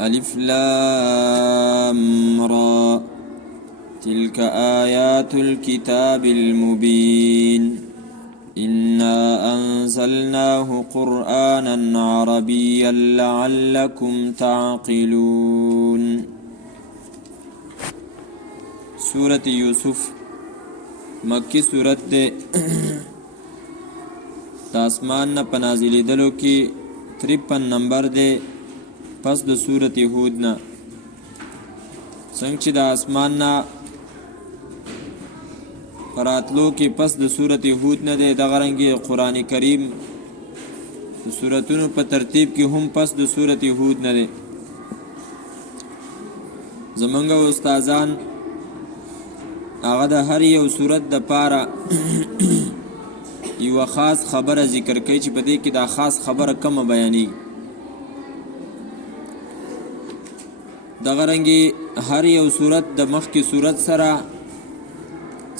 الف لام را تلك آيات الكتاب المبين إنا أنزلناه قرآنا عربيا لعلكم تعقلون. سورة یوسف مکی سورت دے تاسمان نا پنازلی دلو کی 53 نمبر دے پس د سورت هود نا څنګه چې د اسمان نا پراتلو کې پس د سورت هود نه دی دغه رنګې قرآن کریم د سورتونو په ترتیب کې هم پس د سورت هود نه دی. زمونږ استادان هغه د هر یو سورت د پاره یو خاص خبره ذکر کوي چې په دې کې دا خاص خبره کومه بیانې دغه رنګې هر یو سورت د مخکې سورت سره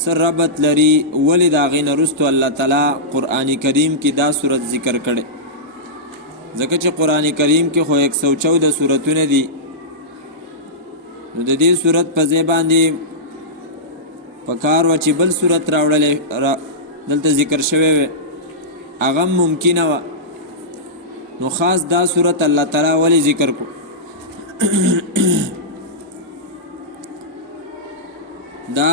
سر ربط لري ولی دا غین رستو الله تعالی قرآن کریم کی دا سورت ذکر کړي ځکه چې قرآن کریم کې خو 114 سورتونه دي نو د دې سورت په ځای باندې پکار و چې بل سورت راوړلې دلته ذکر شوی وي هغه ممکنه و نو خاص دا سورت الله تعالی ولی ذکر کو دا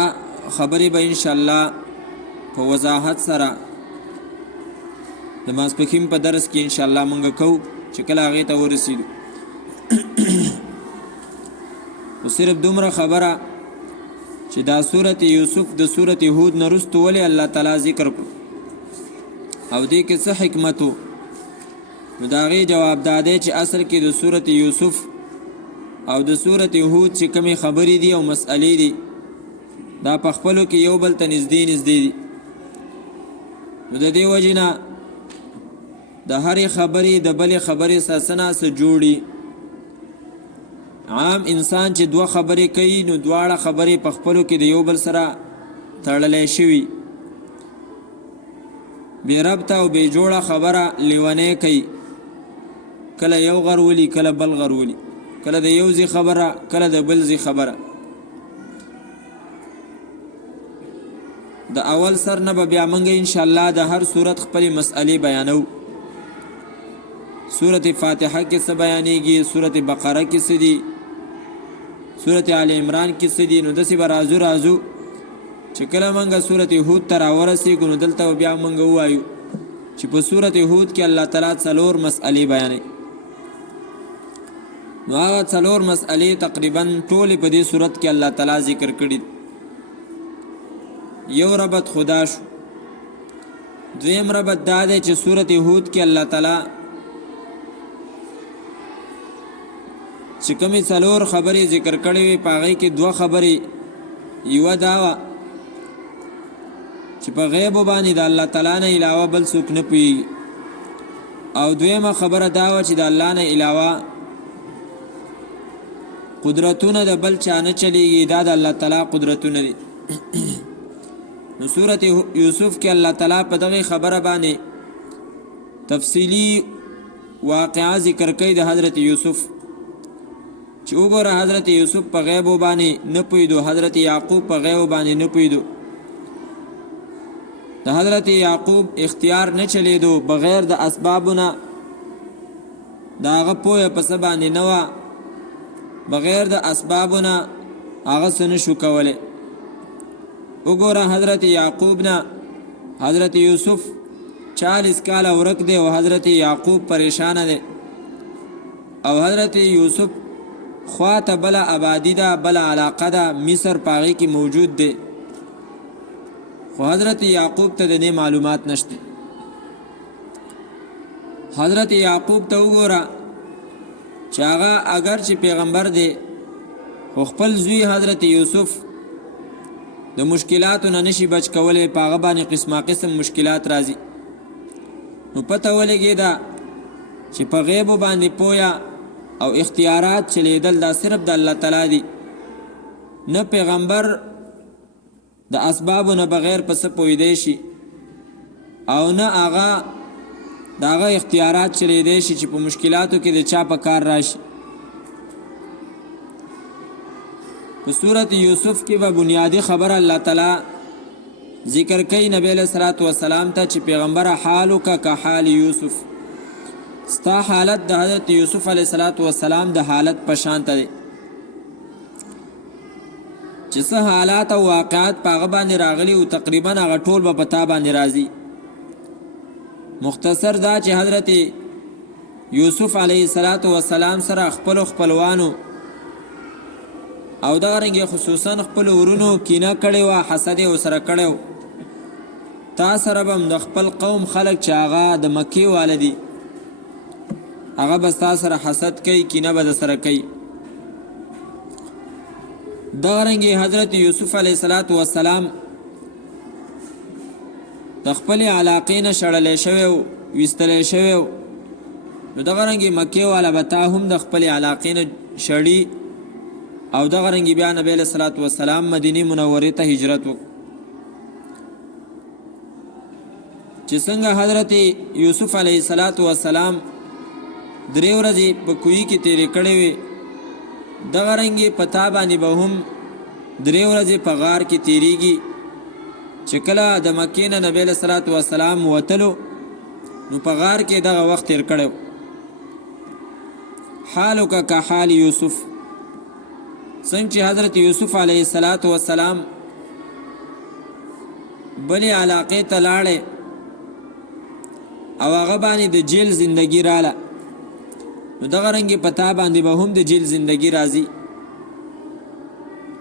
خبرې به ان شاء الله په وضاحت سره د ماسپښین په درس کې ان شاء الله مونږ کوو چې کله هغې ته ورسېدو. خو صرف دومره خبره چې دا سورت یوسف د سورت هود نه وروسته ولې الله تعالی ذکر کړو او دې کې څه حکمت و نو د هغې جواب دا دی چې اصل کې د سورت یوسف او د سورت هود چې کومې خبرې دي او مسئلې دي دا په خپلو کې یو بل ته نږدې دي نو د دې وجې نه د هرې خبرې د بلې خبرې سره څه نه څه جوړي. عام انسان چې دوه خبرې کوي نو دواړه خبرې په خپلو کې د یو بل سره تړلی شوي بې ربطه او بې جوړه خبره لیونی کوي کله یو غر ولي کله بل غر ولي کله د یو ځای خبره کله د بل ځای خبره. د اول سر نه به بیا موږ ان شاء الله د هر صورت خپلې مسئلې بیانو. سورت فاتحه کې څه بیانېږي سورت بقره کې څه دي سورت آل عمران کې څه دي نو داسې به راځو چې کله موږ سورت هود ته راورسېږو نو دلته بیا موږ ووایو چې په سورت هود کې الله تعالی 4 مسئلې بیانوي نو هغه 4 مسئلې تقریبا ټولې په دې صورت کې الله تعالی ذکر کړي. یو ربط خدا شو دویم ربط دا دی چې سورت هود کې الله تعالی چې کومې 4 خبرې ذکر کړې وي په هغې کې 2 خبرې یوه دا وه چې په غیبو باندې د الله تعالی نه علاوه بل څوک نه پوهېږي او دویمه خبره دا وه چې د الله نه علاوه قدرتونه د بل چا نه چلیږي دا د الله تعالی قدرتونه دي. نو سورت یوسف کې الله تعالی په دغه خبره باندې تفصیلی واقعا ذکر کوي د حضرت یوسف چې وګوره حضرت یوسف په غیبو باندې نه پوهېدو حضرت یعقوب په غیبو باندې نه پوهېدو د حضرت یعقوب اختیار نه چلیدو بغیر د اسبابونه د هغه پوهه په څه باندې نه وه بغیر د اسبابونه هغه څه نه شو کولی. وګوره حضرت یعقوب نه حضرت یوسف 40 کاله ورک دی او حضرت یعقوب پریشانه دی او حضرت یوسف خواته بله آبادی ده بله علاقه ده مصر په هغې کې موجود دی خو حضرت یعقوب ته د دې معلومات نشته. حضرت یعقوب ته وګوره چې هغه اگر چې پیغمبر دی خو خپل زوی حضرت یوسف د مشکلاتو نه نشي بچ کولی په هغه باندې قسمه قسم مشکلات راځي نو پته ولګېده چې په غیبو باندې پویا او اختیارات چلیدل دا صرف د الله تعالی دی نه پیغمبر د اسبابو نه بغیر په څه پوهېدی شي او نه هغه د هغه اختیارات چلیدی شي چې په مشکلاتو کې د چا په کار راشي په سورت یوسف کې به بنیادی خبر الله تعالی ذکر کوي نبی علیہ الصلوۃ والسلام ته چې پیغمبر حالک که حال یوسف، ستا حالت د حضرت یوسف علیہ الصلوۃ والسلام د حالت په شان ته دی چې څه حالات او واقعات په هغه باندې راغلي او تقریبا هغه ټول به په تا باندې راځي. مختصر دا چې حضرت یوسف علیه السلام سره خپلوانو او دا رنګ خصوصا خپل ورونو کینه کړي و، حسد یې ورسره کړی و. تا سره به د خپل قوم خلک چې هغه د مکې واله دي هغه به ستا سره حسد کوي، کینه به در سره کوي. دغه رنګې حضرت یوسف علیه السلام د خپلې علاقې نه شړلی شوی و، ویستلی شوی و. نو دغه رنګې مکې والا به تا هم د خپلې علاقې نه شړي او دغه رنګې بیا نبی علیه السلام مدینې منورې ته هجرت وکړو. چې څنګه حضرت یوسف علیه السلام 3 ورځې په کوهي کې تیرې کړې وې، دغه رنګې په تا باندې به هم 3 ورځې په غار کې تیریږي. چې کله د مکې نه نبی علیه السلام وتلو نو په غار کې دغه وخت تیر کړی. حالک که حال یوسف، څنګه چې حضرت یوسف علیه السلام بلې علاقې ته لاړې او هغه باندې د جیل زندگی راله، نو دغه رنګې په تا باندې به هم د جیل زندگی راځي.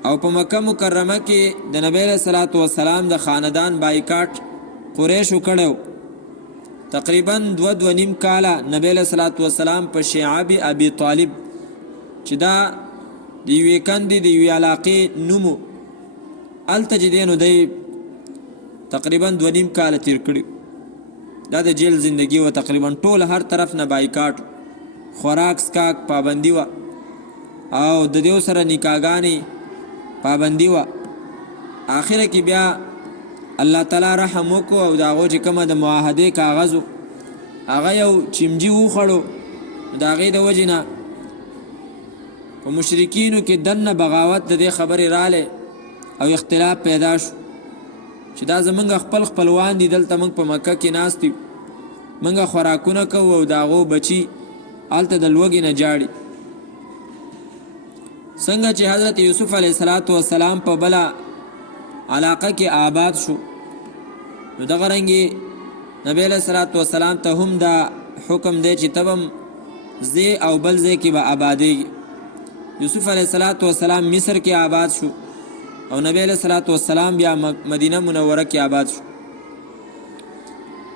او په مکه مکرمه کې د نبی علیه السلام د خاندان بایکاټ قریشو کړی. تقریبا 2.5 کاله نبی علیه السلام په شعب ابي طالب چې دا د یوې کندې د یوې علاقې نومو هلته چې دی نو دی تقریبا 2.5 کاله تیر کړي. دا د جیل زندگی و، تقریبا ټول هر طرف نه بایکاټ، خوراک سکاک پابندي و او د دیو سره نکاحګانې پابندي و. آخره کې بیا الله تعالی رحم وکړو او د هغو چې کومه د معاهدې کاغذ و هغه یو چمجي وخوړو. د هغې د وجې نه په مشرکینو کې دننه بغاوت د دې خبرې رالی او اختلاف پیدا شو چې دا زمونږ خپلوان دي، دلته موږ په مکه کې ناست یو، موږ خوراکونه کوو او د هغو بچي هلته د لوږې نه جاړي. څنګه چې حضرت یوسف علیه السلام په بله علاقه کې آباد شو نو دغه رنګې نبی علیه السلام ته هم دا حکم دی چې ته به ځې او بل ځای کې به آبادېږي. یوسف علیه السلام مصر کې آباد شو او نبی علیه السلام بیا مدینه منوره کې آباد شو.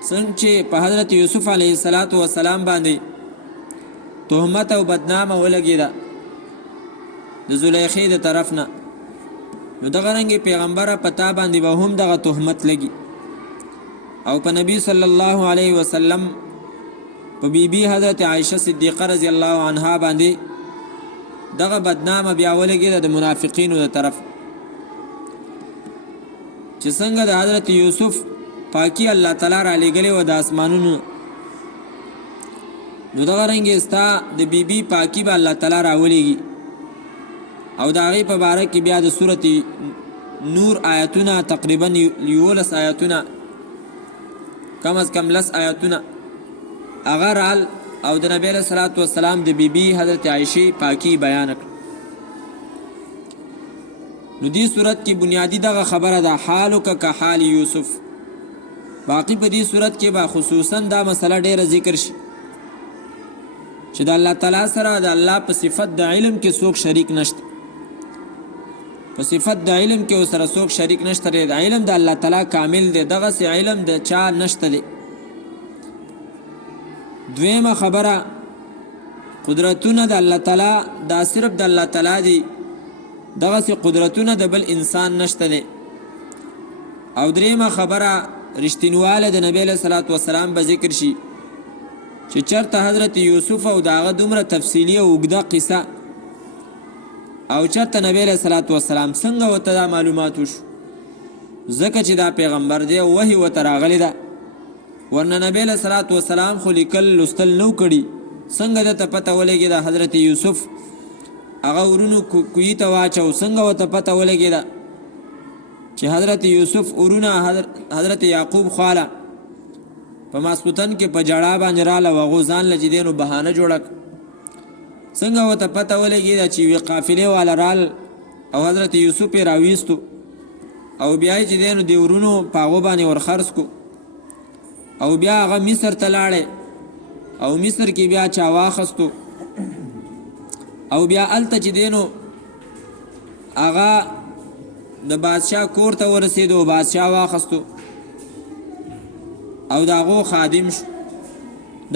څنګه چې په حضرت یوسف علیه السلام باندې تهمت او بدنامه ولګېده د زلیخې د طرف نه، نو دغه رنګې پیغمبره په تا باندې به هم دغه تهمت لګي او په نبی صلی الله علیه وسلم په بیبي حضرت عایشه صدیقه رضی الله عنها باندې دغه بدنامه بیا ولګېده د منافقینو د طرف. چې څنګه د حضرت یوسف پاکی الله تعالی را لېږلې وه د آسمانونو، نو دغه رنګې ستا د بیبي پاکی به الله تعالی راولېږي او د هغې په باره کې بیا د صورت نور آیتونه تقریبا 11 آیتونه کم از کم 10 آیتونه هغه رال او د نبی علیه السلام د بیبي حضرت عایشې پاکی بیان کړ. نو دې صورت کې بنیادی دغه خبره ده حالک که حال یوسف. باقی په دې صورت کې به خصوصا دا مسله ډیره ذکر شي چې د الله تعالی سره د الله په صفت د علم کې څوک شریک نشته، په صفت د علم کې سره څوک شریک نشته. د علم د الله تعالی کامل دی، دغسې علم د چا نشته دی. دویمه خبره قدرتونه د الله تعالی دا صرف د الله تعالی دی، دغسې قدرتونه د بل انسان نشته دی. او دریمه خبره رښتینواله د نبی علیه السلام به ذکر شي چې چرته حضرت یوسف او د هغه دومره تفصیلي او اوږده قصه او چرته نبی علیه السلام څنګه ورته دا معلومات وشو، ځکه چې دا پیغمبر دی او وحی ورته راغلی ده. ورنه نبی علیه السلام خو لیکل لوستل نو کړي، څنګه درته پته ولګېده حضرت یوسف هغه ورونو کوی ته واچو. څنګه ورته پته ولګېده چې حضرت یوسف ورونه حضرت یعقوب خواله په ماسپوتن کې په جړا باندې راله و هغو ځان له چې دی نو بهانه جوړه. څنګه ورته پته ولګېده چې یوې قافلې والا رال او حضرت یوسف یې راویستو او بیا یې چې دی نو د ورونو په هغو باندې ورخرڅ کو او بیا هغه مصر ته لاړې او مصر کې بیا چا واخستو او بیا هلته چې دی نو هغه د بادشاه کور ته ورسېدو، بادشاه واخستو او د هغو خادم شو.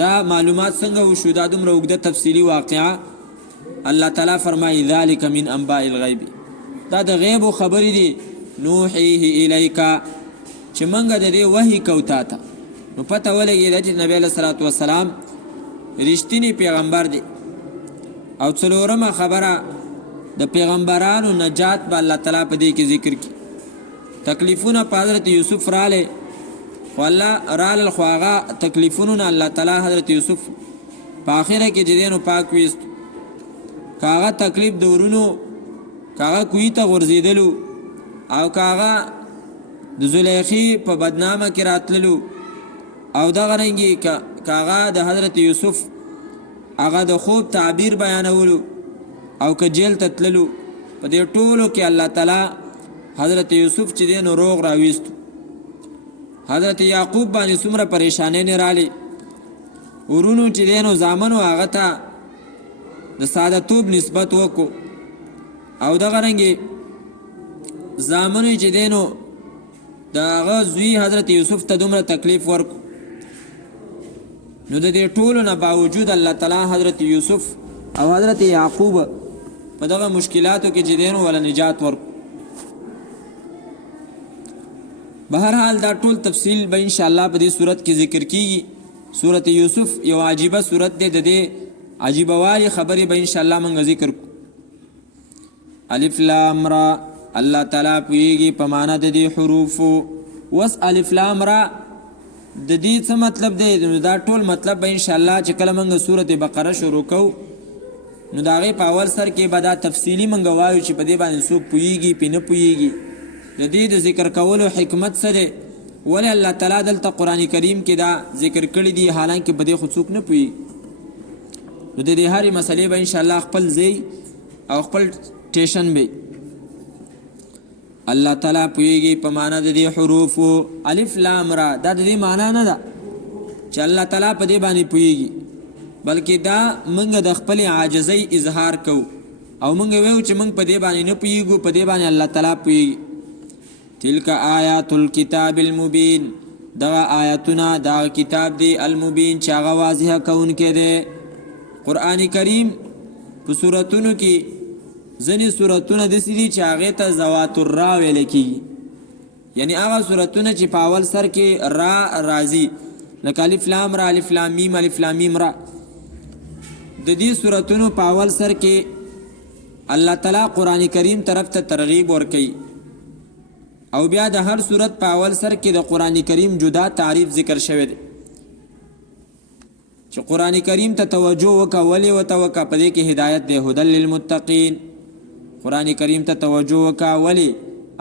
دا معلومات څنګه وشو؟ دا دومره اوږده تفصیلي واقعه الله تعالی فرمایي ذلک من انباء الغیب، دا د غیبو خبرې دي نوحیه الیکا چې منګه د دې وحی کو تا ته. نو پته ولګېده چې نبی علیه صلات وسلام رښتینی پیغمبر دی. او څلورمه خبره د پیغمبرانو نجات به الله تعالی په دې کې ذکر کی. تکلیفونه په حضرت یوسف راله خو الله رالل خو هغه تکلیفونه الله تعالی حضرت یوسف په آخره کې چې دی نو پاک ویست. که هغه تکلیف د ورونو که هغه کوی ته غورځېدلو او که هغه د زلیخې په بدنامه کې راتللو او دغه رنګې که هغه د حضرت یوسف هغه د خوب تعبیر بیانولو او که جیل ته تللو، په دې ټولو کې الله تعالی حضرت یوسف چې دی نو روغ راویستو. حضرت یعقوب باندې څومره پریشانۍ نه رالی، ورونو چې دی نو زامنو هغه ته د سادهتوب نسبت وکړو او دغه رنګې زامنو چې دی نو د هغه زوی حضرت یوسف ته دومره تکلیف ورکړو. نو د دې ټولو نه باوجود الله تعالی حضرت یوسف او حضرت یعقوب په دغه مشکلاتو کې چې دی نو ولا نجات ورکړو. بهرحال دا ټول تفصیل به انشاءالله په دې صورت کې ذکر کیږي. صورت یوسف یو عجیبه صورت دی، د دې عجیبه والی خبرې به انشاءالله موږ ذکر کو. الف لام را، الله تعالی پوهیږي په معنا د دې حروفو. وس الف لام را د دې څه مطلب دی؟ دا ټول مطلب به انشاءالله چې کله موږ سورت بقره شروع کوو نو د هغې په اول سر کې به دا تفصیلي موږ وایو چې په دې باندې څوک پوهیږي پې نه پوهیږي، د دې د ذکر کولو حکمت څه دی، ولې الله تعالی دلته قرآن کریم کې دا ذکر کړي دي حالانکه په دې خو څوک نه پوهیږي. نو د دې هرې مسلې به انشاءالله خپل ځای او خپل ټیشن به الله تعالی پوهیږي په معنا د دې حروفو. الف لام را دا د دې معنا نه ده چې الله تعالی په دې باندې پوهیږي، بلکې دا موږ د خپل عاجزۍ اظهار کوو او موږ وایو چې موږ په دې باندې نه پوهیږو، په دې باندې الله تعالی پوهیږي. تلک آیات الکتاب المبین، دغه آیاتونه دغه کتاب دی المبین چې هغه واضحه کوونکی دی. قرآن کریم په سورتونو کې ځینې سورتونه داسې دي چې هغې ته ذوات الرا ویل کېږي، یعنی هغه سورتونه چې په اول سر کې را راځي، لکه الف لام را، الف لام میم، الف لام میم را. د دې سورتونو په اول سر کې الله تعالی قرآن کریم طرف ته ترغیب ورکوي او بیا د هر سورت په اول سر کې د قرآن کریم جدا تعریف ذکر شوی دی چې قرآن کریم ته توجه وکړه. ولې ورته وکړه؟ په دې کې هدایت دی، هدی للمتقین. قرآن کریم ته توجه وکړه. ولې؟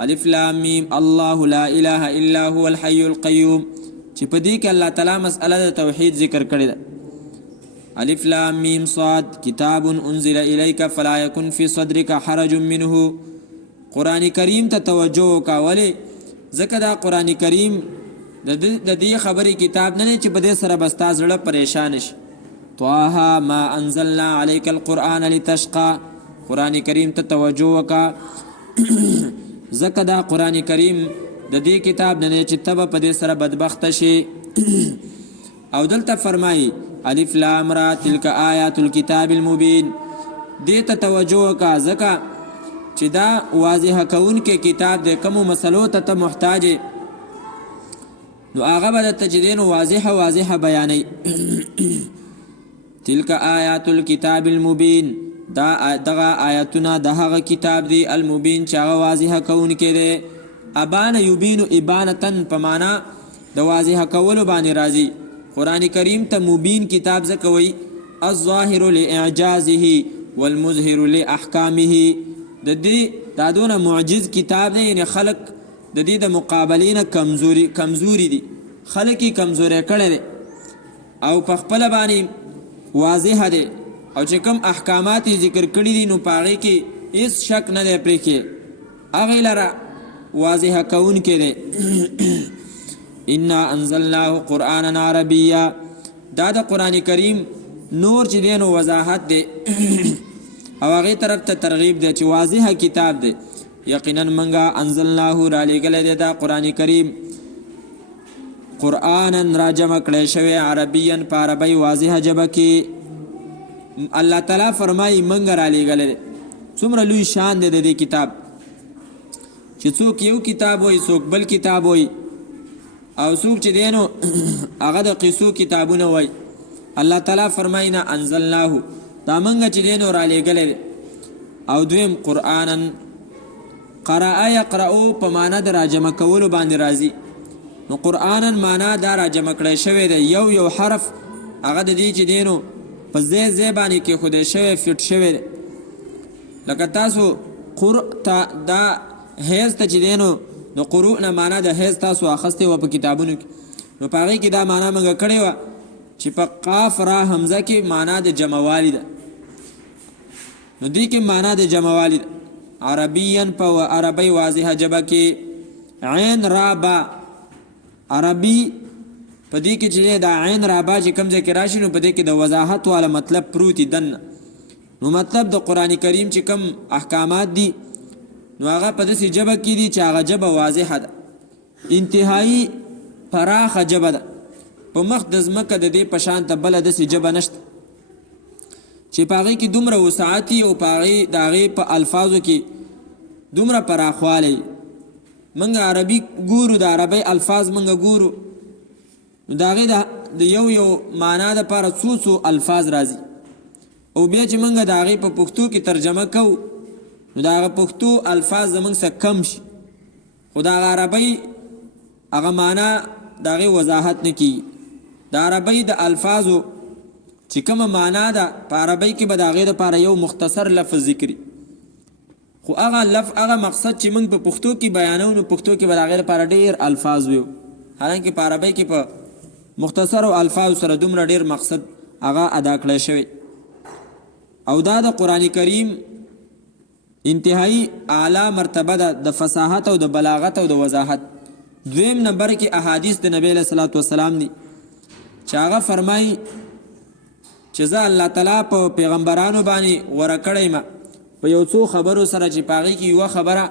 الف لام میم الله لا اله الا هو الحي القیوم، چې په دې کې الله تعالی مسئله د توحید ذکر کړې ده. الف لام میم صاد کتاب انزل الیک فلا یکن فی صدرک حرج منه. قرآن کریم ته توجه وکړه. ولې؟ ځکه دا قرآن کریم د دې خبرې کتاب نه دی چې په دې سره به ستا زړه پریشان شي. طه ما انزلنا علیک القرآن لتشقى، قرآن کریم ته توجه وکړه ځکه دا قرآن کریم د دې کتاب نه دی چې ته به په دې سره بدبخته شي. او دلته فرمایي الف لام را تلک آیات الکتاب المبین، دې ته توجه وکړه ځکه چې دا واضح کوونکی کتاب دی. کومو مسلو ته محتاج نو هغه به درته چې دی نو واضحه بیانوي. تلک آیات الکتاب المبین، دغه آیاتونه د هغه کتاب دی المبین چې هغه واضح کوونکی دی. ابان یبین ابانتن په معنا د واضح کولو باندې راځي. قرآن کریم ته مبین کتاب ځکه وایي الظاهر لاعجازه، والمظهر لاحکامه د دې دا دونه معجز کتاب دی، یعنی خلق د دې د مقابلې نه کمزوري دي، خلق یې کمزوری کړی دی او په خپله باندې واضح دی، او چې کوم احکامات یې ذکر کړي دي نو په هغې کې هېڅ شک نه دی پرېښی، هغې لره واضح کوونکی دی. انا انزلناه قرآنا عربیا، دا د قرآن کریم نور چې دی نو وضاحت دی او هغې طرف ته ترغیب دی چې واضح کتاب دی. یقینا منګه انزلناه رالیږلی دی دا قرآن کریم قرآنا را جمع کړی شوی عربیا په عربی واضحه ژبه کې. الله تعالی فرمایي منګه رالیږلی دی. څومره لوی شان دی د دې کتاب چې څوک یو کتاب وایي څوک بل کتاب وایي او څوک چې دی نو هغه د قصو کتابونه وایي. الله تعالی فرمایي نه انزلناه دا منګه چې دی نو رالیږلی دی. او دویم قرآنا قرأ یقرأو په معنا د راجمع کولو باندې راځي، نو قرآنا معنا دا راجمع کړی شوی دی، یو حرف هغه د دې چې دی نو په ځای باندې کېښودی شوی فټ شوی دی. لکه تاسو قرء ته دا حیض ته چې دی نو د قروء نه معنا د حیض تاسو اخیستې وه په کتابونو کې، نو په هغې کې دا معنا موږ کړې وه چې په قاف را حمزه کې معنا د جمعوالي ده، نو دې کې معنا د جمعوالي ده. عربیا په عربی واضحه ژبه کې، عین را با عربي په دې کې چې دا عین را با چې کوم ځای کې راشي نو په دې کې د وضاحت والا مطلب پروتي دننه. نو مطلب د قرآن کریم چې کوم احکامات دي نو هغه په داسې ژبه کې دي چې هغه ژبه واضحه ده، انتهایی پراخه ژبه ده، په مخ د ځمکه د دې په شان ته بله داسې ژبه نشته چې په هغې کې دومره وسعت او په هغې د هغې په الفاظو کې دومره پراخوالی. موږ عربي ګورو، د عربۍ الفاظ موږ ګورو، نو د هغې د یو معنا دپاره څو الفاظ راځي، او بیا چې موږ د هغې په پښتو کې ترجمه کوو نو د هغه پښتو الفاظ زموږ څخه کم شي، خو د هغه عربۍ هغه معنا د هغې وضاحت نه کیږي. د عربۍ د الفاظو چې کومه معنا ده په عربۍ کې به د هغې دپاره یو مختصر لفظ ذکري، خو هغه مقصد چې موږ په پښتو کې بیانو نو پښتو کې به د هغې دپاره ډېر الفاظ وي، حالانکه په عربۍ کې په مختصرو الفاظو سره دومره ډېر مقصد هغه ادا کړی شوی. او دا د قرآن کریم انتهایی اعلی مرتبه ده د فصاحت او د بلاغت او د وضاحت. دویم نمبر کې احادیث د نبی علیه صلات وسلام دي چې هغه فرمایي چې زه الله تعالی په پیغمبرانو باندې غوره کړی یم په یو څو خبرو سره چې په هغې کې یوه خبره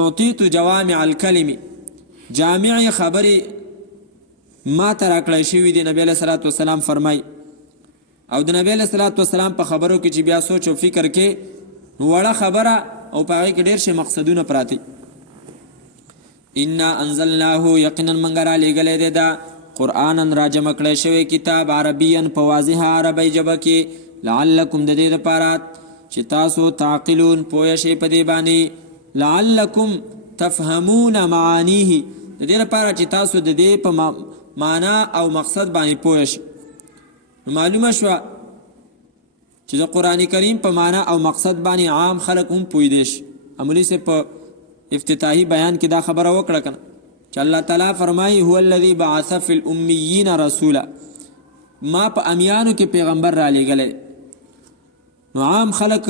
اعطیت جوامع الکلمې، جامع خبرې ما ته راکړی شوي دي. نبی علیه صلات وسلام فرمایي او د نبی علیه صلات وسلام په خبرو کې چې بیا سوچ او فکر کې وړه خبره او په هغې کې ډېر شي مقصدونه پراته. انا انزلناه یقینا موږ رالیږلی دی دا قرآنا را جمع کړی شوی کتاب عربیا په واضحه عربۍ ژبه کې، لعلکم د دې دپاره چې تاسو تعقلون پوه شئ په دې باندې، لعلکم تفهمون معانیه د دې لپاره چې تاسو د دې په معنا او مقصد باندې پوه شئ. معلومه شوه چې د قرآن کریم په معنا او مقصد باندې عام خلک هم پوهیدی شي. عملي صاحب په افتتاحي بیان کې دا خبره وکړه کنه چې الله تعالی فرمایي هو الذي بعث في الامیین رسولا، ما په امیانو کې پیغمبر را لیږلی. نو عام خلک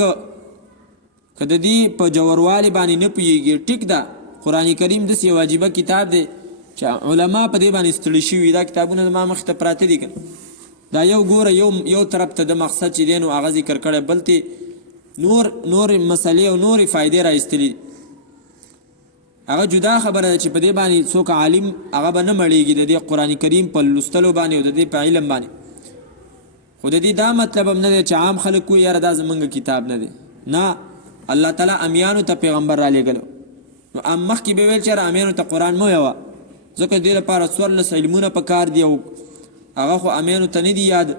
که د دې په جوروالي باندې نه پوهېږي ټیک ده، قرآن کریم داسې یو عجیبه کتاب دی چې علما په دې باندې ستړي شوي، دا کتابونه زما مخې ته پراته دي کنه، دا یو ګوره یو طرف ته د مقصد چې دی نو هغه ذکر کړی، بل ته نور مسلې او نورې فایدې را ایستلي. هغه جدا خبره ده چې په دې باندې څوک عالم هغه به نه مړېږي د دې قرآن کریم په لوستلو باندې او د دې په علم باندې، خو د دې دا مطلب هم نه دی چې عام خلک وایي یاره دا زموږ کتاب نه دی، نه، الله تعالی امیانو ته پیغمبر را لیږلو. نو مخکې به ویل چې یاره امیانو ته قرآن مه ویوه، ځکه دې لپاره 14 علمونه په کار دي او هغه خو امیانو ته نه دي یاد،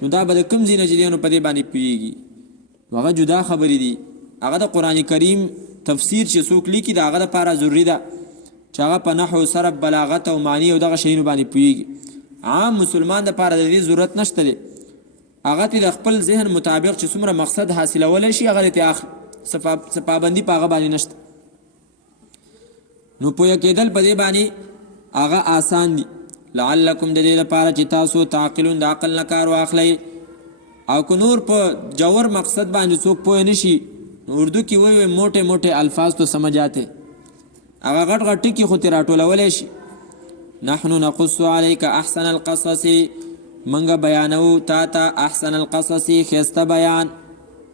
نو دا به د کوم ځای نه چې دی نو په دې باندې پوهېږي. نو هغه جدا خبرې دي. هغه د قرآن کریم تفسیر چې څوک لیکي د هغه دپاره ضروري ده چې هغه په نحو صرف بلاغت او معنی او دغه شیانو باندې پوهېږي. عام مسلمان دپاره د دې ضرورت نشته دی. هغه ته د خپل ذهن مطابق چې څومره مقصد حاصلولی شي هغه ته اخلي، څه پابندي په هغه باندې نشته. نو پوهه کېدل په دې باندې هغه آسان دي. لعلکم د دې لپاره چې تاسو تعقلون د عقل نه کار واخلئ. او که نور په جوور مقصد باندې څوک پوه نشي، اردو کې وایي موټے موټے الفاظ تو سمجھ آتے، هغه غټ غټ ټکي خو ترې راټولولی شي. نحن نقص عليك احسن القصص، منګه بیانو تا ته احسن القصص ښایسته بیان.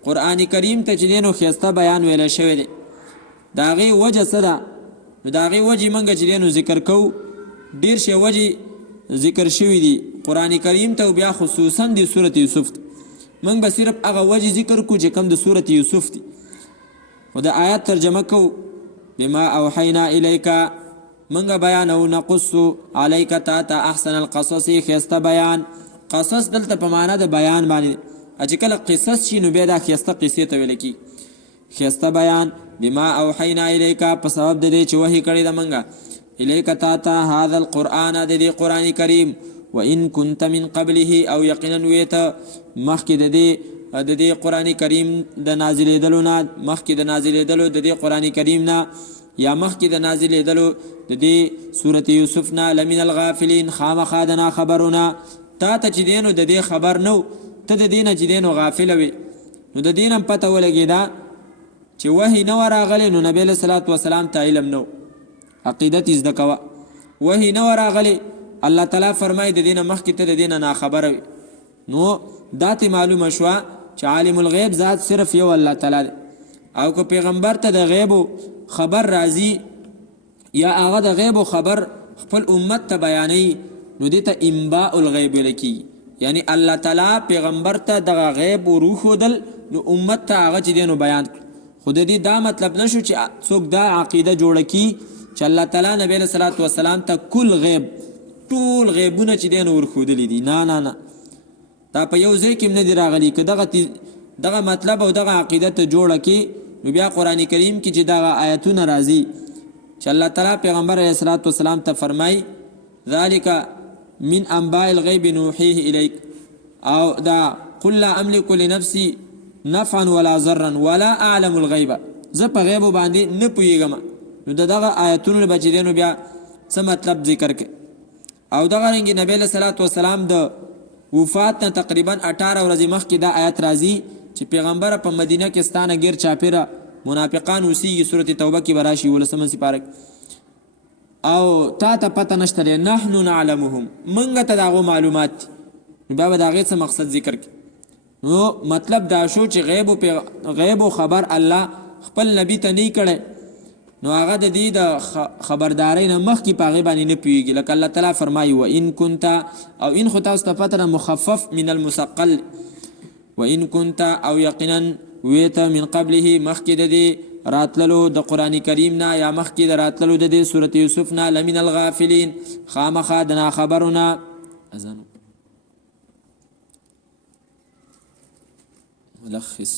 قرآن کریم ته چې دی نو ښایسته بیان ویلی شوی دی. د هغې وجه څه ده؟ نو د هغې وجې منګه چې دی نو ذکر کوو. ډېر شی وجې ذکر شوي دي قرآن کریم ته، بیا خصوصا د صورت یوسف ته. منګ به صرف هغه وجې ذکر کو چې کوم د صورت یوسف دي. خو د آیات ترجمه کو بما اوحینا الیک، منګه بیانو نقص علیک تا ته احسن القصص ښایسته بیان. قصص دلته په معنا د بیان باندې، چې کله قصص شي نو بیا دا ښایسته قصې ته ویل کېږي. ښایسته بیان بما اوحینا الیک، په سبب د دې چې وحی کړی ده منګه الیک تا ته هذا القرآن، د دې قرآن کریم. وان كنت من قبله، او یقینا ویته مخکې د دې قرآن کریم د نازلېدلو نه، مخکې د نازلېدلو د دې قرآن کریم نه، یا مخکې د نازلېدلو د دې صورت یوسف نه، لمن الغافلین، خامخا د ناخبرونه. تا ته چې دی نو د دې خبر نو، ته د دې نه چې دی نو غافله وې. نو د دې نه پته ولګېده چې وحی نه وه راغلی، نو نبی علیه صلات وسلام ته علم نو، عقیدت یې زده کوه. وحی نه وه راغلی، الله تعالی فرمایي د دې نه مخکې ته د دې نه ناخبره وې. نو دا ته معلومه شوه چې عالم الغیب ذات صرف یو الله تعالی دی. او که پیغمبر ته د غیبو خبر راځي، یا هغه د غیبو خبر خپل امت ته بیانوي، نو دې ته انباء الغیب ویل کېږي. یعنی الله تعالی پیغمبر ته دغه غیب وروښودل، نو امت ته هغه چې دی نو بیان کړ. خو د دې دا مطلب نشو چې څوک دا عقیده جوړه کړي چې الله تعالی نبی علیه صلات وسلام ته کل غیب، ټول غیبونه چې دی نو ورښودلي دي. نه نه نه، دا په یو ځای کې هم نه دي راغلي. که دغه مطلب او دغه عقیده ته جوړه کړي، نو بیا قرآن کریم کې چې دغه آیتونه راځي چې الله تعالی پیغمبر علیه الصلاة والسلام ته فرمایي ذلک من انباء الغیب نوحیه الیک، او دا قل لا املک لنفسی نفعا ولا ضرا ولا اعلم الغیب، زه په غیبو باندې نه پوهېږم. نو دغه آیتونو به چې دی نو بیا څه مطلب ذکر کړي. او دغه رنګې نبی علیه صلات وسلام د وفات نه تقریبا 18 ورځې مخکې دا آیت راځي چې پیغمبره په مدینه کې ستانه غیر چاپیره منافقان اوسیږي. سورت توبه کې به راشي 18 سپاره. او تا ته پته نشته دی، نحنو نعلمهم، منګه ته د هغو معلومات دي. نو بیا به د هغې څه مقصد ذکر کړي. نو مطلب دا شو چې غیب و خبر الله خپل نبی ته نه کړی، نو هغه د دې د خبردارۍ نه مخکې په هغې باندې نه پوهېږي. لکه الله تعالی فرمایي وان كنت، او ان خو تاسو ته پته ده مخفف من المثقل، وان كنت او یقینا ویته من قبله مخکې د دې راتللو د قرآن کریم نه، یا مخکې د راتللو د دې صورت یوسف نه، لمن الغافلین، خامخا د ناخبرونه. اذان ملخص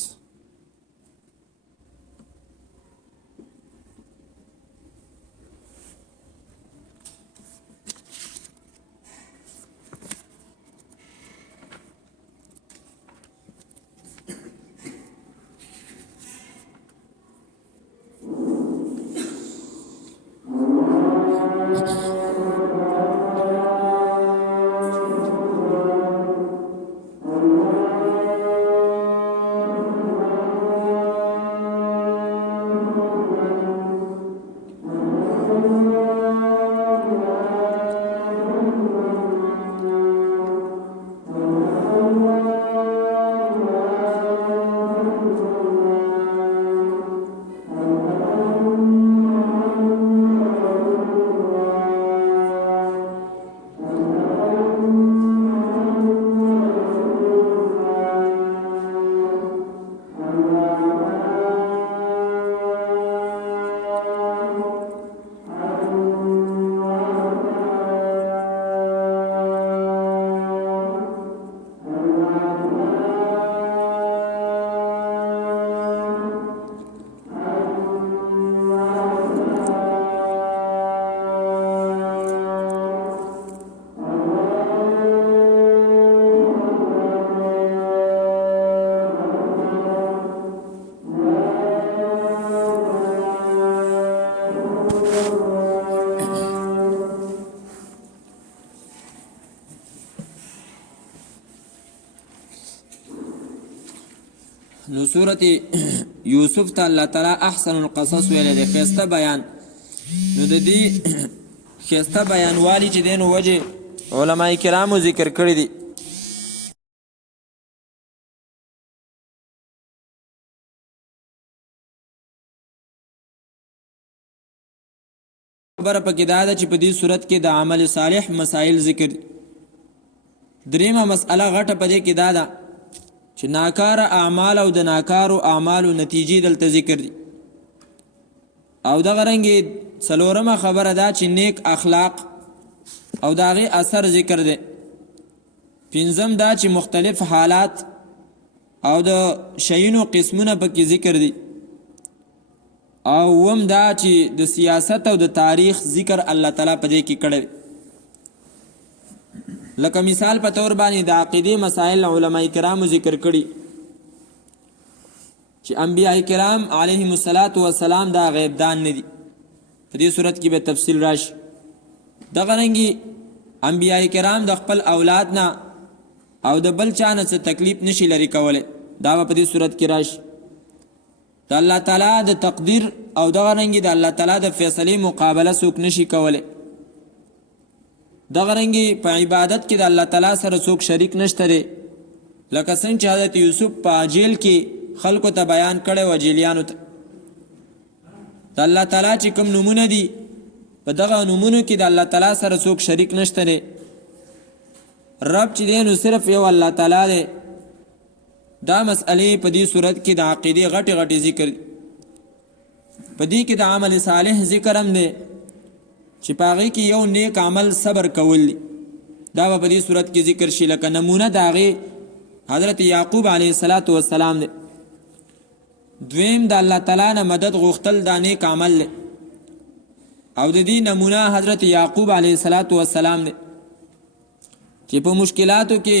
نو صورت یوسف ته الله تعالی احسن القصص ویلی دی ښایسته بیان نو د دې ښایسته بیانوالي چې دی نو وجې علما کرامو ذکر کړي دي خبره پکې دا ده چې په دې صورت کې د عمل صالح مسائل ذکر دي دریمه مسئله غټه په دې کې دا ده چې ناکاره اعمال او د ناکارو اعمالو نتیجې دلته ذکر دي او دغه رنګې څلورمه خبره دا چې نیک اخلاق او د هغې اثر ذکر دی پنځم دا چې مختلف حالات او د شیونو قسمونه پکې ذکر دي او وم دا چې د سیاست او د تاریخ ذکر الله تعالی په دې کې کړی لکه مثال په طور باندې د عقیدې مسائل علما کرامو ذکر کړي چې انبیاء کرام علیهم السلام دا غیبدان نه دي په دې صورت کې به تفصیل راشي دغه رنګې انبیاء کرام د خپل اولاد نه او د بل چا نه څه تکلیف نشي لري کولی دا به په دې صورت کې راشي د الله تعالی د تقدیر او دغه رنګې د الله تعالی د فیصلې مقابله څوک نشي کولی دغه رنګې په عبادت کې د الله تعالی سره څوک شریک نشته دی لکه څنګه چې حضرت یوسف په جیل کې خلکو ته بیان کړی و جیلیانو ته د الله تعالی چې کوم نومونه دي په دغه نومونو کې د الله تعالی سره څوک شریک نشته دی رب چې دی نو صرف یو الله تعالی دی دا مسئلې په دې صورت کې د عقیدې غټې غټې ذکر دي په دې کې د عمل صالح ذکر هم دی چې په هغې کې یو نیک عمل صبر کول دي دا به په دې صورت کې ذکر شي لکه نمونه د هغې حضرت یعقوب علیه السلام دی دویم د الله تعالی نه مدد غوښتل دا نیک عمل دی او د دې نمونه حضرت یعقوب علیه السلام دی چې په مشکلاتو کې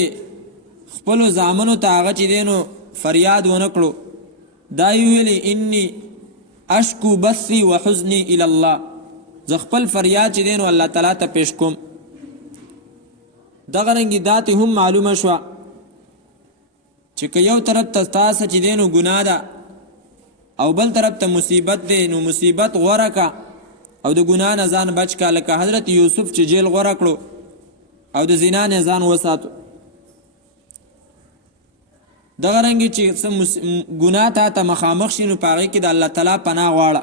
خپلو زامنو ته هغه چې دی نو فریاد ونه کړو دا یې ویلي انی اشکو بثی و حزنی الی الله زه خپل فریاد چې دی نو الله تعالی ته پیش کوم دغه رنګې داتې هم معلومه شوه چې که یو طرف ته ستاسو چې دی نو ګناه ده او بل طرف ته مصیبت دی نو مصیبت غوره که او د ګناه نه ځان بچ که لکه حضرت یوسف چې جیل غوره کړو او د زنا نه ځان وساتو دغه رنګې چې څه ګناه ته مخامخ شي نو په هغې کې د الله تعالی پناه غواړه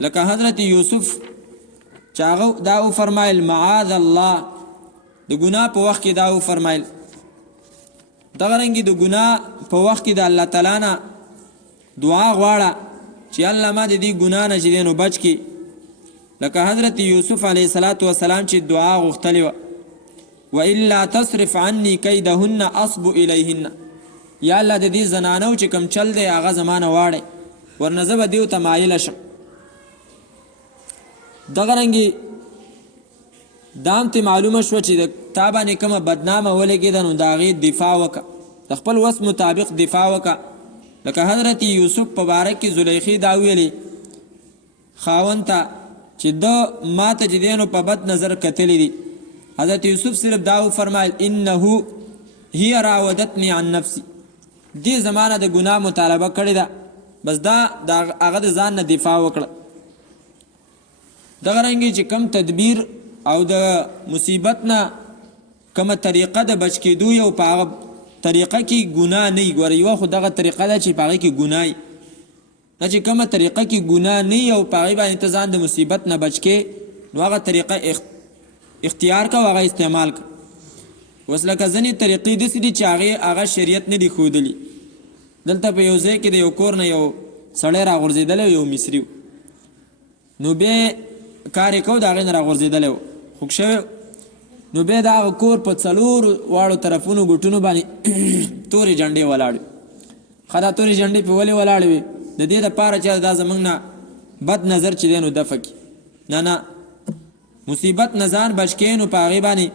لکه حضرت یوسف چې هغه دا وفرمایل معاذ الله د ګناه په وخت کې دا وفرمایل دغه رنګې د ګناه په وخت کې د الله تعالی نه دعا غواړه چې الله ما د دې ګناه نه چې دی نو بچ کړي لکه حضرت یوسف علیه السلام چې دعا غوښتلې وه وإلا تصرف عني کیدهن اصب الیهن یا الله د دې زنانو چې کوم چل دی هغه زمانه واړی ورنه زه به دیو ته مایله شم دغه رنګې دام ته معلومه شوه چې د تا باندې کومه بدنامه ولګېده نو د هغې دفاع وکړه د خپل وس مطابق دفاع وکړه لکه حضرت یوسف په باره کې زلیخې دا ویلي خاوند ته چې ده ما ته چې دی نو په بد نظر کتلی دي حضرت یوسف صرف دا وفرمایل انه هی راودتنی عن نفسی دې زمانه د ګناه مطالبه کړې ده بس دا هغه د ځان نه دفاع وکړه دغه رنګې چې کم تدبیر او د مصیبت نه کومه طریقه د بچ کېدو یو په هغه طریقه کې ګناه نه وي ګوره یوه خو دغه طریقه ده چې په هغې کې ګناه وي نه چې کومه طریقه کې ګناه نه وي او په هغې باندې ته ځان د مصیبت نه بچ کې نو هغه طریقه اختیار که او هغه استعمال که اوس لکه ځینې طریقې داسې دي چې هغه شریعت نه دي ښودلي دلته په یو ځای کې د یو کور نه یو سړی راغورځېدلی یو مصري نو بیا کار یې کو د هغې نه راغورځېدلی و خوږ شوی نو بیا د هغه کور په څلور واړو طرفونو ګوټونو باندې تورې جنډې ولاړې ښه دا تورې جنډې پې ولې ولاړې وې د دې دپاره چې دا زموږ نه بد نظر چې دی نو دفع کړي نه مصیبت نه ځان بچ کړې نو په هغې باندې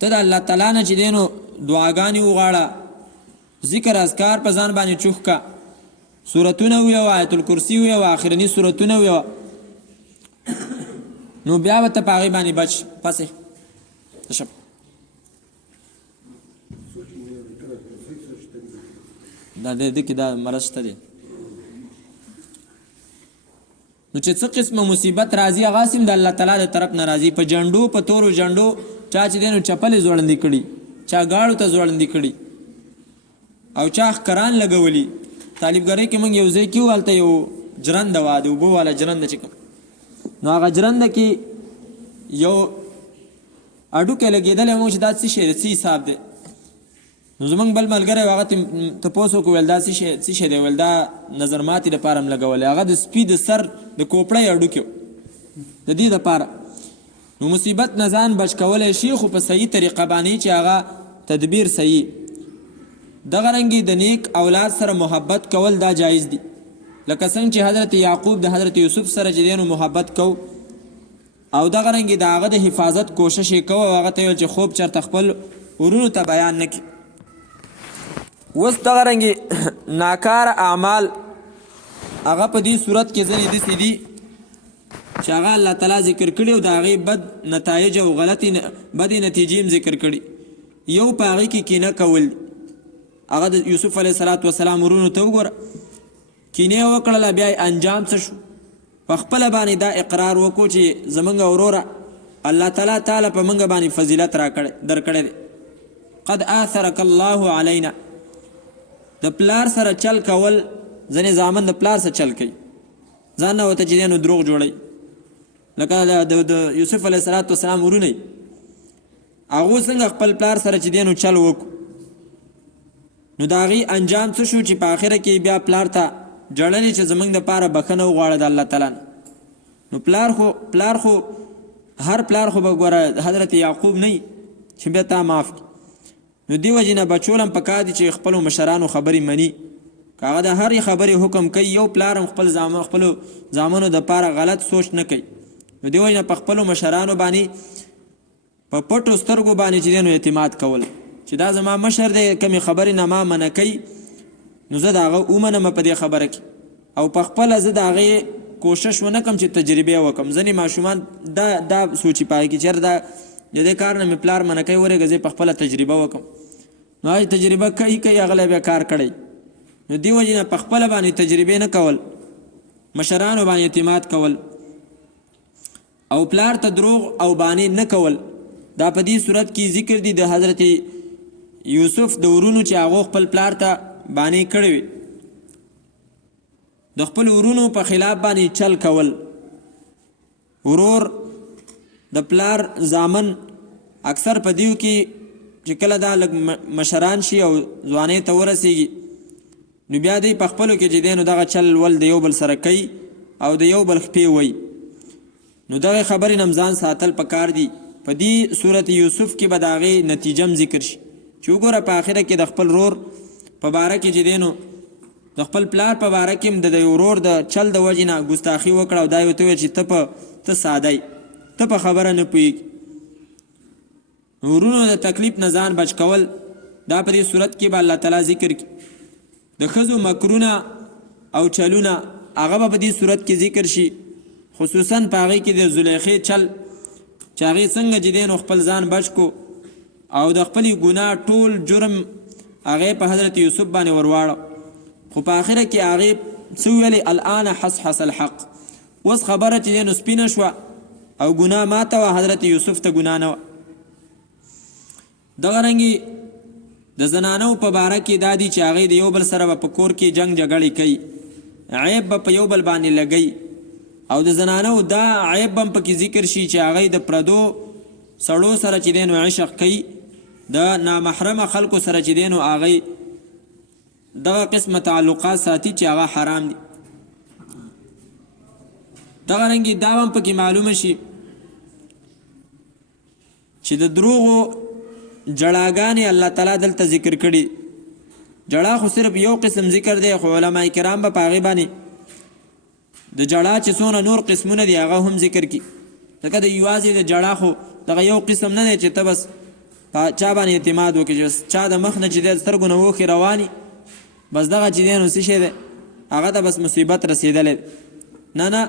ته د الله تعالی نه چې دی نو دعاګانې وغواړه ذکر اذکار په ځان باندې چوخ که سورتونه ویوه آیت الکرسي ویوه آخرني سورتونه ویوه نو بیا به ته په هغې باندې بچ پسې دا د کې دا مرض شته دی. نو چې څه قسمه مصیبت راځي هغه سم د الله تعالی د طرف نه راځي. په جنډو په تورو جنډو چا چې دی نو چپلې ځوړندې کړي، چا ګاړو ته ځوړندې کړي او چا ښکران لګولي. طالبګرۍ کې موږ یو ځای کې وو، هلته یو جرنده وه، د اوبو والا جرنده چې کوم، نو هغه جرنده کې یو اډوکی لګېدلی وو چې دا څه شی دی، څه حساب دی. نو زمونږ بل ملګری و هغه ته تپوس وکړو، ویل دا څه شی دی؟ ویل دا نظر ماتې دپاره م لګولی، هغه د سپي د سر د کوپړی اډوکي د دې دپاره. نو مصیبت نه ځان بچ کولی شي، خو په صحیح طریقه باندې چې هغه تدبیر صحیح. دغه رنګې د نیک اولاد سره محبت کول دا جایز دي، لکه څنګه چې حضرت یعقوب د حضرت یوسف سره چې دی نو محبت کو، او دغه رنګې د هغه د حفاظت کوشش یې کوه، او هغه ته ویل چې خوب چېرته خپل ورونو ته بیان نه کړي. اوس دغه رنګې ناکاره اعمال هغه په دې صورت کې ځینې داسې دي چې هغه الله تعالی ذکر کړي او د هغې بد نتایج او بدې نتیجې هم ذکر کړي. یو په هغې کې کینه کول، هغه د یوسف علیه السلام ورونو ته وګوره، کینې وکړله، بیا یې انجام څه شو؟ په خپله باندې دا اقرار وکړو چې زمونږ وروره الله تعالی تعالی په موږ باندې فضیلت درکړی دی. قد آثرک الله علینا. د پلار سره چل کول، ځینې زامن د پلار سره چل کوي، ځان نه ورته چې دی نو دروغ جوړوي، لکه د یوسف علیه السلام ورونه هغو څنګه خپل پلار سره چې دی نو چل وکړو، نو د هغې انجام څه شو؟ چې په آخره کې بیا پلار ته جړلې چې زمونږ دپاره بښنه وغواړه د الله تعالی نه. نو پلار خو هر پلار خو به ګوره حضرت یعقوب نه چې بیا تا معاف کړي. نو دې وجې نه بچول هم پکار دي چې خپلو مشرانو خبرې مني، که هغه د هرې خبرې حکم کوي، یو پلار هم خپلو زامنو دپاره غلط سوچ نه کوي. نو دې وجې نه په خپلو مشرانو باندې په پټو سترګو باندې چې دی نو اعتماد کول، چې دا زما مشر دی، کمې خبرې نه ما منع کوي نو زه د هغه ومنم په دې خبره کې، او په خپله زه د هغې کوشش ونه کړم چې تجربې وکړم. ځینې ماشومان دا سوچي پای کې چېرې دا د دې کار نه مې پلار منع کوي، ورېږه زه په خپله تجربه وکړم. نو هغه تجربه کوي هغه بیا کار کړی. نو دې وجې نه په خپله باندې تجربې نه کول، مشرانو باندې اعتماد کول، او پلار ته دروغ او بانې نه کول. دا په دې صورت کې ذکر دي د حضرت یوسف د ورونو چې هغو خپل پلار ته بانې کړې وي، د خپل ورونو په خلاف باندې چل کول. ورور د پلار زامن اکثر په دیو کې چې کله دا لږ مشران شي او ځوانۍ ته ورسیږي، نو بیا دی په خپلو کې چې دی نو دغه چل ول د یو بل سره کوي او د یو بل خپې وایي. نو دغه خبرې نه ځان ساتل پکار دي. په دې صورت یوسف کې به د هغې نتیجه هم ذکر شي چې وګوره په آخره کې د خپل رور په باره کې چې دی نو د خپل پلار په باره کې هم د ورور د چل د وجې نه ګستاخي وکړه، او دا یې ورته وویل چې ته ساده یې، ته په خبره نه پوهېږي. ورونو د تکلیف نه ځان بچ کول، دا په دې صورت کې به الله تعالی ذکر کړي. د ښځو مکرونه او چلونه هغه به په دې صورت کې ذکر شي، خصوصا په هغې کې د زلیخې چل چې هغې څنګه چې دی نو خپل ځان بچ کو، او د خپلې ګناه ټول جرم هغې په حضرت یوسف باندې ورواړه. خو په آخره کې هغې څه ویلې؟ الآن حصحص الحق. اوس خبره چې دی نو سپینه شوه او ګناه ماته وه، حضرت یوسف ته ګناه نه وه. دغه رنګې د زنانو په باره کې دا دي چې هغې د یو بل سره به په کور کې جنګ جګړې کوي، عیب به په یو بل باندې لګوي، او د زنانو دا عیب هم پکې ذکر شي چې هغې د پردو سړو سره چې دی نو عشق کوي، د نامحرمه خلکو سره چې دی نو هغې دغه قسمه تعلقات ساتي چې هغه حرام دي. دغه رنګې دا هم پکې معلومه شي چې د دروغو جړاګانې الله تعالی دلته ذکر کړي. جړا خو صرف یو قسم ذکر دی، خو علما کرام به په هغې باندې د جړا چې څونه نور قسمونه دي هغه هم ذکر کړي. ځکه د یوازې د جړا خو دغه یو قسم نه دی چې ته بس په چا باندې اعتماد وکړي، چې چا د مخ نه چې دی سترګو نه اوښې رواني، بس دغه چې دی نو څه شی دی هغه ته بس مصیبت رسېدلی دی. نه،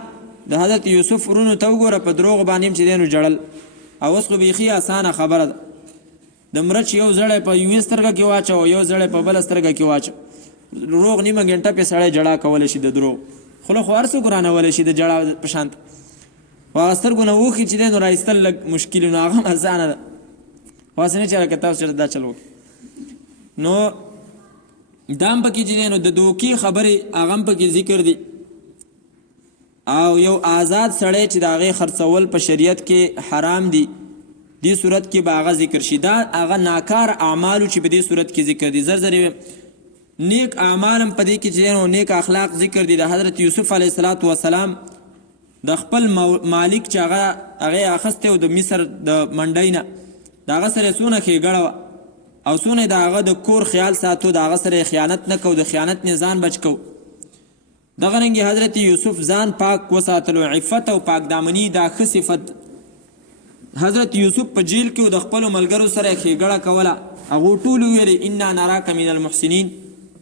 د حضرت یوسف ورونو ته وګوره، په دروغو باندې هم چې دی نو جړل. او اوس خو بیخي اسانه خبره ده، د مرچ یو زړی په یوې سترګه کې واچو، یو زړی په بله سترګه کې واچو، روغ نیمه ګنټه پې سړی جړا کولی شي د دروغ خوله خو هر څوک رانولی شي د جړا په شانته خو هغه سترګو نه وښي چې دی نو رایستل لږ مشکل نو هغه هم ارزانه ده خو هسې نه چې لکه تاسو چېرته دا چل وکړي نو دا هم پکې چې دی نو د دوکې خبرې هغه هم پکې ذکر دي او یو آزاد سړی چې د هغې خرڅول په شریعت کې حرام دي دې صورت کې به هغه ذکر شي دا هغه ناکار اعمالو چې په دې صورت کې ذکر دي زر نیک اعمال هم په دې کې چې نو نیک اخلاق ذکر دي د حضرت یوسف علیه السلام د خپل مالک چې هغه اخیستی و د مصر د منډۍ نه د هغه سره یې څونه ښېګړه وه او څونه د هغه د کور خیال ساتو د هغه سره خیانت نه کو د خیانت نه ځان بچ کو دغه رنګې حضرت یوسف ځان پاک وساتلو عفت او پاک دامني دا ښه صفت حضرت یوسف په جیل کې د خپلو ملګرو سره ښېګړه کوله هغو ټول ویلې انا نراک من المحسنین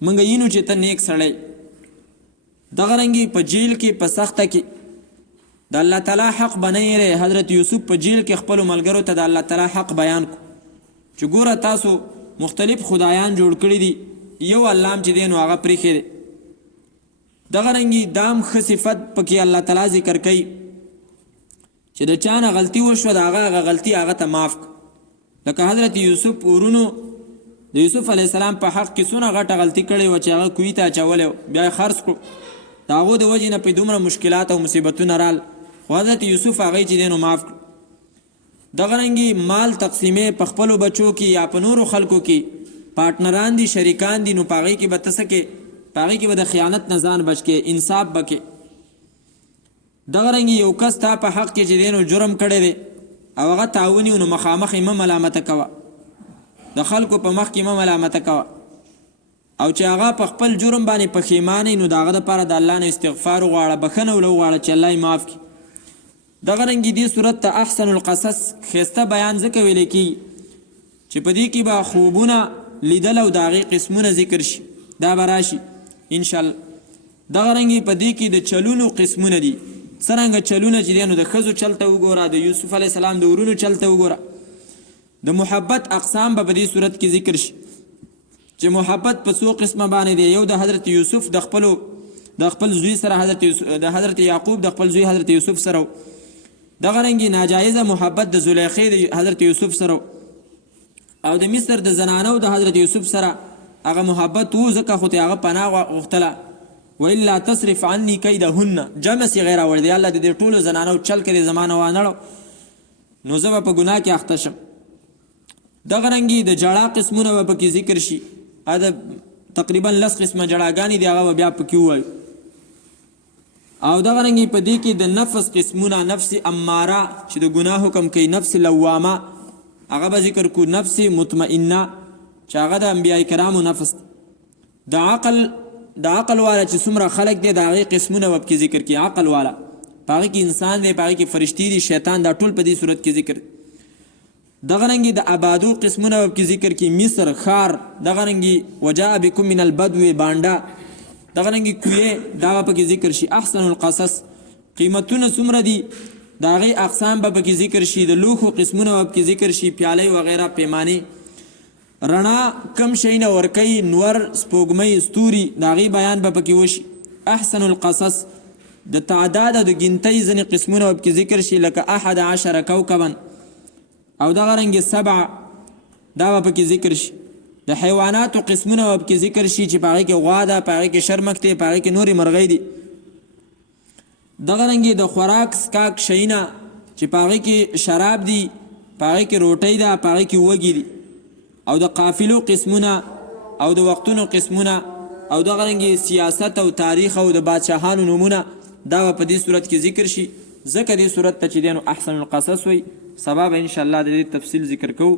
موږ یینو چې ته نیک سړی دغه رنګې په جیل کې په سخته کې د الله تعالی حق بنی حضرت یوسف په جیل کې خپلو ملګرو ته د الله تعالی حق بیان کو چې ګوره تاسو مختلف خدایان جوړ کړي دي یو الله هم چې دی نو هغه پرېښی دی دغه رنګې دام ښه صفت پکې الله تعالی ذکر کوي چې د چا نه غلطي وشوه د هغه غلطي هغه ته معاف کړه لکه حضرت یوسف ورونو د یوسف علیه السلام په حق کې څونه غټه غلطي کړې وه چې هغه کوی ته اچولی بیا یې خرڅ کړو د هغو د وجې نه پې دومره مشکلات او مصیبتونه رال خو حضرت یوسف هغوی چې دی نو معاف کړو دغه رنګې مال تقسیمې په خپلو بچو کې یا په نورو خلکو کې پارټنران دي شریکان دي نو په هغوی کې به ته څه کې په هغوی کې به د خیانت نه ځان بچ کې انصاف به کې دغه رنګې یو کس تا په حق کې چې دی نو جرم کړی دی او هغه تا ونیو نو مخامخ یې مه ملامته کوه د خلکو په مخ کې مه ملامته کوه او چې هغه په خپل جرم باندې پښیمانه نو د هغه دپاره د الله نه استغفار وغواړه بخښنه ورله وغواړه چې الله یې معاف کړي دغه رنګې دې صورت ته احسن القصص ښایسته بیان ځکه ویلی کېږي چې په دې کې به خوبونه لیدل او د هغې قسمونه ذکر شي دا به راشي انشاءالله دغه رنګې په دې کې د چلونو قسمونه دي څرنګه چلونه چې دی نو د ښځو چل ته وګوره د یوسف علیه السلام د ورونو چل ته وګوره د محبت اقسام به په دې صورت کې ذکر شي چې محبت په څو قسمه باندې دی یو د حضرت یوسف د خپل زوی سره د حضرت یعقوب د خپل زوی حضرت یوسف سره دغه رنګې ناجایزه محبت د زلیخې د حضرت یوسف سره او د مصر د زنانو د حضرت یوسف سره هغه محبت و ځکه خو ته هغه پناه غوښتله وإلا تصرف عني کیدهن جمع صیغه راوړی دی الله د دې ټولو زنانو چل کړي زمانه وانړو نو زه به په ګناه کې اخته شم دغه رنګې د جړا قسمونه به پکې ذکر شي دا تقریبا 10 قسمه جړاګانې دي هغه به بیا پکې ووایو او دغه رنګې په دې کې د نفس قسمونه نفس اماره چې د ګناه حکم کوي نفس لوامه هغه به ذکر کو نفس مطمئنه چې هغه د انبیاء کرامو نفس د عقل والا چې څومره خلق دی د هغې قسمونه به پکې ذکر کړي عقل والا په هغې کې انسان دی په هغې کې فرشتي دي شیطان دا ټول په دې صورت کې ذکر دغه رنګې د آبادو قسمونه به پکې ذکر کړي مصر ښار دغه رنګې وجاء بکم من البدو بانډه دغه رنګې کوې دا به پکې ذکر شي احسن القصص قیمتونه څومره دي د هغې اقسام به پکې ذکر شي د لوښو قسمونه به پکې ذکر شي پیالۍ وغیره پیمانې رڼا کم شی نه ورکوي نور سپوږمۍ ستوري د هغې بیان به پکې وشي احسن القصص د تعداد او د ګنتۍ ځینې قسمونه به پکې ذکر شي لکه 11 کوكبا او دغه رنګې 7 دا به پکې ذکر شي د حیواناتو قسمونه به پکې ذکر شي چې په هغې کې غوا ده په هغې کې شرمک دی په هغې کې نورې مرغۍ دي دغه رنګې د خوراک سکاک شیونه چې په هغې کې شراب دي په هغې کې روټۍ ده په هغې کې وږي دي او د قافلو قسمونه او د وختونو قسمونه او دغه رنګې سیاست او تاریخ او د بادشاهانو نومونه دا به په دې صورت کې ذکر شي ځکه دې صورت ته چې دی نو احسن القصص وي سبا به انشاءالله د دې تفصیل ذکر کوو